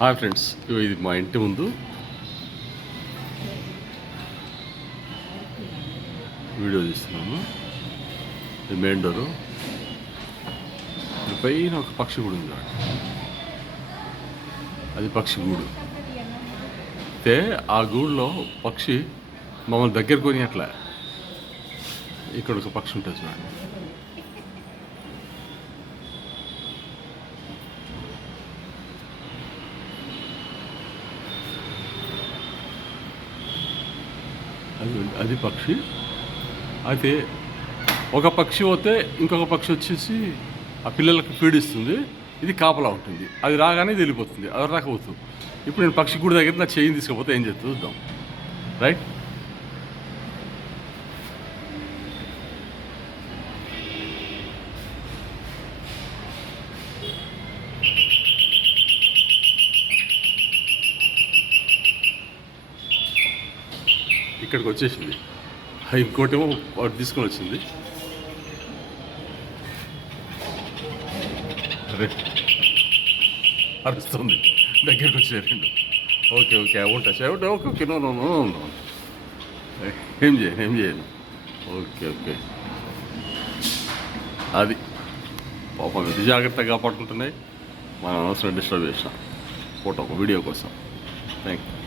Hi friends, ఇది మా ఇంటి ముందు వీడియో తీస్తున్నాము. ఇది మెయిన్ డోరు. పైన ఒక పక్షి గూడు ఉంది. అది పక్షి గూడు. అయితే ఆ గూడులో పక్షి మమ్మల్ని దగ్గర కొని అట్లా ఇక్కడ ఒక పక్షి ఉంటుంది చూడండి. అది పక్షి. అయితే ఒక పక్షి పోతే ఇంకొక పక్షి వచ్చేసి ఆ పిల్లలకు ఫీడ్ ఇస్తుంది. ఇది కాపలా ఉంటుంది. అది రాగానే ఇది వెళ్ళిపోతుంది. అది రాకపోతుంది. ఇప్పుడు నేను పక్షి గుడి దగ్గర నా చెయ్యిని తీసుకపోతే ఏం చేస్తుంది చూద్దాం. రైట్, ఇక్కడికి వచ్చేసింది. ఇంకోటేమో వాడు తీసుకొని వచ్చింది. అరే అరుస్తుంది. దగ్గరికి వచ్చే రెండు. ఓకే ఓకే ఉంటా okay okay no no no no ఏం చేయను. ఓకే ఓకే, అది పాపం ఇది జాగ్రత్తగా కాపాడుకుంటున్నాయి. మనం అవసరం డిస్టర్బ్ చేసినాం ఫోటో వీడియో కోసం. Thank you.